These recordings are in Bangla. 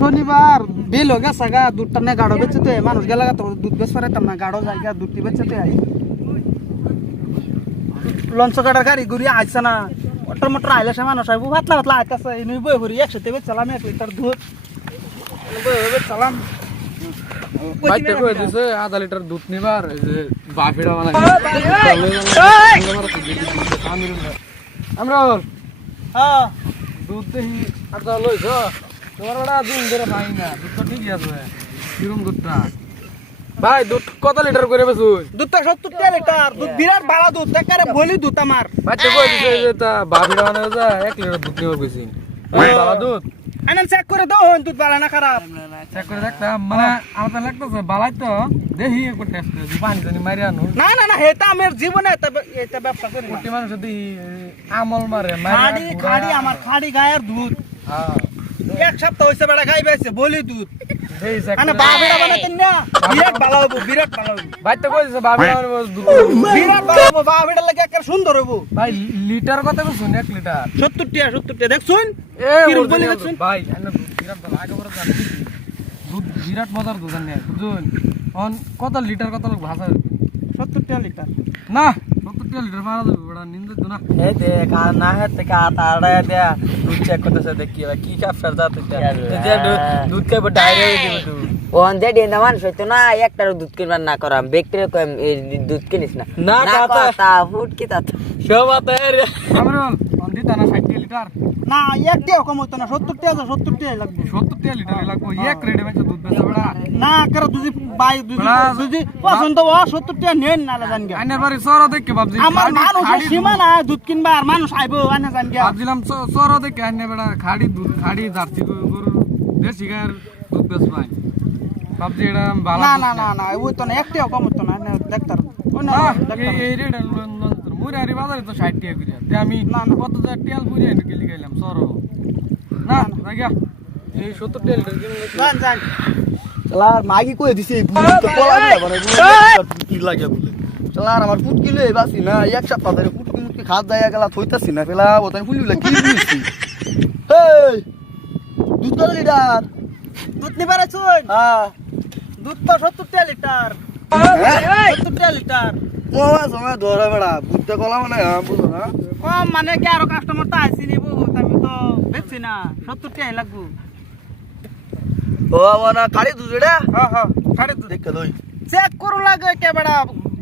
শনিবার বিল হয়ে গেছে গা দুধটা নিয়ে গাড়ো বেচতে মানুষ গেলে তো দুধ বেচ পারাইতাম না গাড়ো জায়গা দুধটি বেচতে আই লঞ্চ গাড়ার গাড়ি ঘুরিয়ে আইসে না অটো মোটর আইলে সে মানুষ আইবো পাতলা পাতলা আইতাছে এই বই ঘুরি একসাথে বেচালাম 1 লিটার দুধ বই বেচালাম বাইতে কই দিছে আধা লিটার দুধ নিবার এই যে বাফিড়া বানাই আমরা হ্যাঁ দুধ দেহি আধা লইছ তোমার বড়া দিন ধরে পাই না দুধ তো ঠিকই আছে কিরম দুধটা ভাই দুধ কত লিটার করে বেচুই দুধটা 70 লিটার দুধ বিরাট ভালো দুধ একারে বলি দুধ আমার বাইতে কই দিছে যে তা বাফিড়া বানাই যা 1 লিটার দুধ নিবার কইছি ভালো দুধ আইন চেক করে দাও দুধ ভালো না খারাপ চেক করে দেখতাম মানে আমার তো লাগতেছে বালাই তো দেখি একবার টেস্ট করে পানি জানি মারি আনো না না না এটা আমার জীবনে এটা ব্যবসা করি না কোটি মানুষ দেখি আমল মারে খাড়ি খাড়ি আমার খাড়ি গায়ের দুধ হ্যাঁ এক সপ্তাহ হইছে বেড়া খাই বেছে বলি দুধ এই চেক মানে বাবেড়া বানাতেন না বিরাট ভালো হবো বিরাট ভালো হবো ভাই তো কইছে বাফিড়া বানাবো দুধ বিরাট ভালো হবো বাবেড়া লাগে একটা সুন্দর হবো ভাই লিটার কত শুন 1 লিটার 70 টাকা দেখছুন কিরম বলি দেখছুন ভাই এনে দুধ বিরাট ভালো আগে বড় জানি দুধ বিরাট মজার দুধ আনে বুঝুন অন কত লিটার কত লোক ভাষা 70 টাকা লিটার না 70 লিটার মারা যাবে বড় নিন্দ তো না এই দেখ আর না হেতে কা তাড়া দেয়া দুধ চেক করতেছে দেখি কি কাপসার জাত এটা দুধ কে ডাইরে দিবে তুই ওন যে ডিন্দা মানুষ হইতো না একটার দুধ কিনবার না করাম ব্যক্তির কম দুধ কিনিস না না কথা তা ফুট কি তা সব আতার আমরল অন দিতা না 60 লিটার না এক টাকা কম হইতো না 70 টাকা লাগবে 70 লিটার লাগবে এক রেডে মেছে দুধ বেচা বড়া না করে দুজি বাই দুজি পছন্দ ও 70 টাকা নেন না জান গে আইনার বাড়ি সরা দেখে ভাবছি আমার মানুষের সীমা না দুধ কিনবা আর মানুষ আইবো আনে জান গে ভাবছিলাম সরা দেখে আইনে বড়া খাড়ি দুধ খাড়ি জার্সি গরু দেশি গায়ের দুধ বেচ ভাই ভাবছি এটা ভালো না না না না ওই তো না এক টাকা কম হইতো না দেখতার ওই না এই রেড মুরে আরি বাজারে তো 60 টাকা করে তে আমি কত যা তেল পুরি এনে গেলি গেলাম সর না রাগা এই 70 টাকা লিটার কিনে জান জান চলা মাগি কই দিছে বুঝি তো পলা না মানে কি লাগে বলে চলা আমার ফুট কিলো বাসি না এক সপ্তাহ ধরে ফুট কি খাদ যায় গেলা থইতাছি না ফেলা ওতাই ফুলিলা কি বুঝছি এই দুধ কত লিটার দুধ নিবার আছুন হ্যাঁ দুধ তো 70 টাকা লিটার 70 টাকা লিটার সময় ধরে বেড়া বুঝতে কলা মানে বুঝো না কম মানে কি আরো কাস্টমার তো আইছি নিবো আমি তো বেচছি না 70 টাকা লাগবো ও মানে খাড়ি দুধ এটা হ্যাঁ হ্যাঁ সাড়ে দুধ দেখে লই চেক করু লাগে কে বেড়া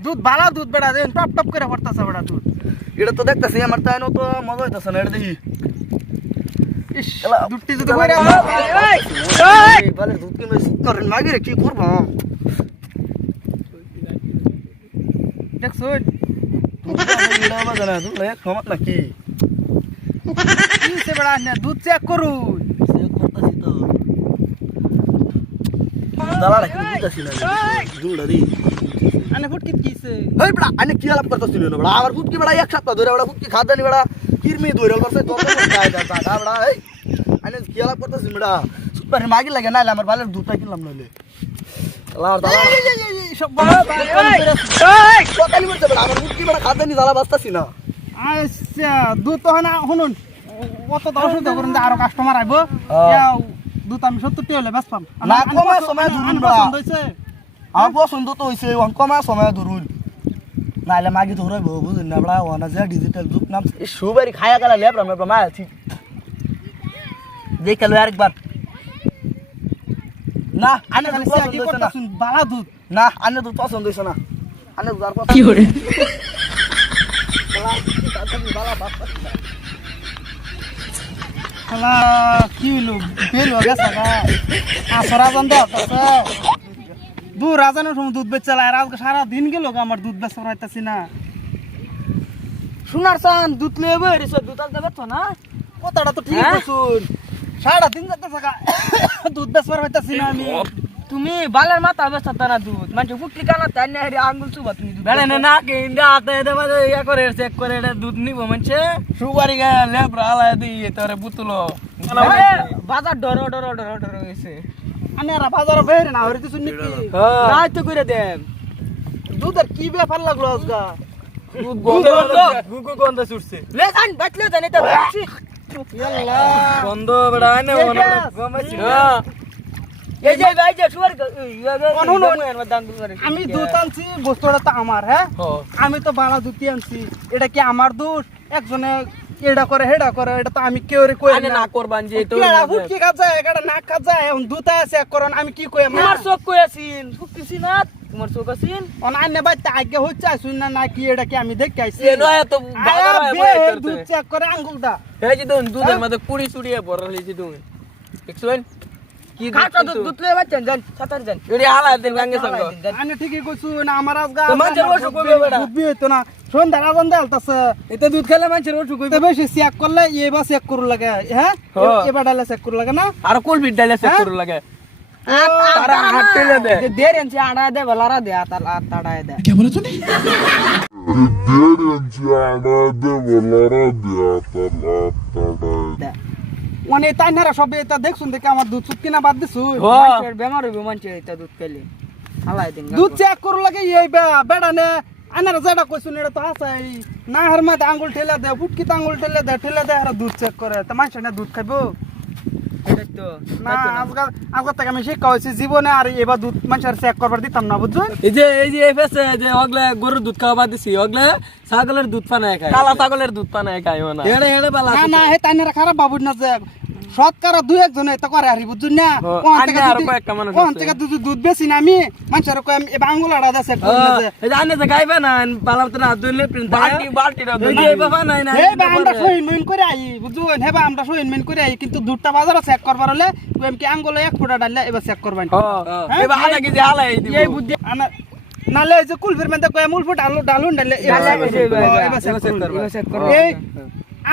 দুধ ভালো দুধ বেড়া দেন টপ টপ করে পড়তাছে বেড়া দুধ এটা তো দেখতাছি আমার তাই তো মজা হইতাছে না এটা দেখি ইস দুধটি যদি কইরা এই বলে দুধ কিনে করেন মাগি রে কি করব দেখছুন এটা বাজা না দুধ এক ক্ষমত নাকি কি সে বেড়া না দুধ চেক করু সে করতাছি তো দালাল কি বুঝতাছি না দুধ রে আনে ফুট কিছে হেই বড়া আনে কি আলাপ করতাছি না বড়া আমার ফুট কি বড়া এক সপ্তাহ ধরে বড়া ফুট কি খাদানি বড়া কিরমি ধরে করছে তো গায় দা বড়া এই আনে কি আলাপ করতাছি বড়া সুপার মাগি লাগে না আমার বালের দুধটা কিনলাম নলে লার দালাল সব বড় কোতালি করতে বড়া আমার ফুট কি বড়া খাদানি দালা বাস্তাছি না আচ্ছা দুধ তো না শুনুন কত দশ করুন যে আরো কাস্টমার আইবো দুধ আমি 70 টাকা হলে বেচ পাম না কমা সময় ধরুন বড়া পছন্দ হইছে আমার পছন্দ তো হইছে কমা সময় ধরুন নাইলে মাগি ধরাইব বুঝুন না বড়া ওনা যে ডিজিটাল যুগ নাম এই সুবারি খায়া গেলা লেবরা মে মা আছি দেখে লো আরেকবার না আনে খালি পছন্দ কি হইছে না করতাছুন বালা দুধ না আনে তো পছন্দ হইছে না আনে যার কি করে শালা কি হইলো বেল হয়ে গেছে গা আসরা জান তো দু রাজানের সময় দুধ বেচালা আর আজকে সারা দিন গেল আমার দুধ বেচা রাইতাছি না শোনার চান দুধ লেবে রেছ দুধ আনতে পারছো না কথাটা তো ঠিক বলছুন সারা দিন যাইতাছে গা দুধ বেচা রাইতাছি না আমি তুমি বালের মাথা বেচতা না দুধ মানে ফুটলি কানা তাই না হেরি আঙ্গুল চুবা তুমি দুধ বেড়ে না কে ইন্দা আতে দে বাজে ইয়া করে চেক করে এটা দুধ নিব মানছে সুবারি গা লেবরা আলায় দি তোরে বুতলো বাজার ডরো ডরো ডরো ডরো হইছে আমি আর বাজার বের না হইতে শুনি কি রাত তো করে দেন দুধের কি ব্যাপার লাগলো আজকে গুগু গন্ধ ছুটছে লে জান বাটলে জানি তো ইয়াল্লা গন্ধ বেড়া আইনে এই ওনা গ্যাস, গমাইছি এই না এই যে ভাই যে সুয়ার আমি দুধ আনছি বস্তুটা তো আমার, হ্যাঁ আমি তো বালা দুধই আনছি, এটা কি আমার দোষ? একজনে এটা করে হেডা করে, এটা তো আমি কেউ রে কই না করবান যে তো ফুটকি খা যায়, এটা নাক খা যায়, এখন দুধ আছে করন আমি কি কই? তোমার চোখ কই আছিন ফুটকিছি না তোমার চোখ আছিন অনান্য বাইতে আগে হচ্ছে শুন না না কি এটা কি আমি দেখে আইছি? এ নয় তো বাজার হয় বই করতে দুধ চেক করে আঙ্গুলটা এই যে দুধের মধ্যে কুড়ি চুড়িয়ে ভরা লিছি তুমি দেখছেন কি খাটা দুধ লয়ে বাচ্চান জান সাতার জান এরি হালা দিন গাঙ্গে সঙ্গ আমি ঠিকই কইছু না, আমার আজগা তো মানুষের অসুখ হইবে বেটা। দুধ বি হইতো না, সন্ধ্যা রাজন দেলতাছে এতে দুধ খেলে মানুষের অসুখ হইবে। তো বেশি চেক করলে এবার চেক করু লাগে, হ্যাঁ এবার ডালে চেক করু লাগে না? আর কোল বিট ডালে চেক করু লাগে তারা হাত টেলে দে দের এনছি আড়া দে বলারা দে আতাড়া দে মানে তাই না সব এটা দেখছুন দেখে আমার দুধ সুদ কিনা বাদ দিছু, মানুষের বেমার হইবে মানুষের এটা দুধ খেলে হালাই দিন দুধ চেক করু লাগে এই বেড়া নে আনারা যেটা কইছুন এটা তো আছে না, হার মাঝে আঙ্গুল ঠেলে দে, ফুটকি আঙ্গুল ঠেলে দে আর দুধ চেক করে, তো মানুষ না দুধ খাইবো এটা তো না? আজকাল থেকে আমি শিক্ষা হয়েছি জীবনে আর এবার দুধ মানুষের চেক করবার দিতাম না, বুঝছো? এই যে এফএসএ যে ওগলে গরুর দুধ খাওয়া বাদ দিছি, ওগলে ছাগলের দুধ পানায় খায়, কালা ছাগলের দুধ পানায় খাইও না হেড়ে হেড়ে বালা না না হে তাই না খারাপ ভাবুন না, যে সৎকার দুই একজন এটা করে হারি বুঝুন না? আন্নে আরো কয়েকটা মানুষ কোন আছে। থেকে দুধ বেশি না আমি মানুষের কম এবার আঙ্গুল আড়া দেশে এই যে আনে যে খাইবে না বালাতে না দুইলে প্রিন্ট বালতিটা এই যে বাবা নাই না হে বা আমরা সহিন মিন করে আই বুঝুন, হে বা আমরা সহিন মিন করে আই, কিন্তু দুধটা বাজারে চেক করবার হলে কম কি আঙ্গুলে এক ফুটা ডাললে এবার চেক করবেন এবার হালা কি যে হালাই দিব এই বুদ্ধি নালে এই যে কুলফির মধ্যে কয় মূল ফুট ডালুন ডাললে এবার চেক করব এই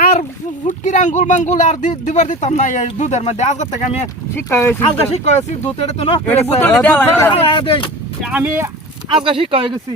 আর ফুটকির আঙ্গুল মাঙ্গুল আর দিবার দিতাম না এই দুধের মধ্যে। আজকে থেকে আমি শিক্ষা হয়েছি দুধ এটা তো না বোতলে দেয়া লাগে। আমি আজকে শিক্ষা হয়ে গেছি।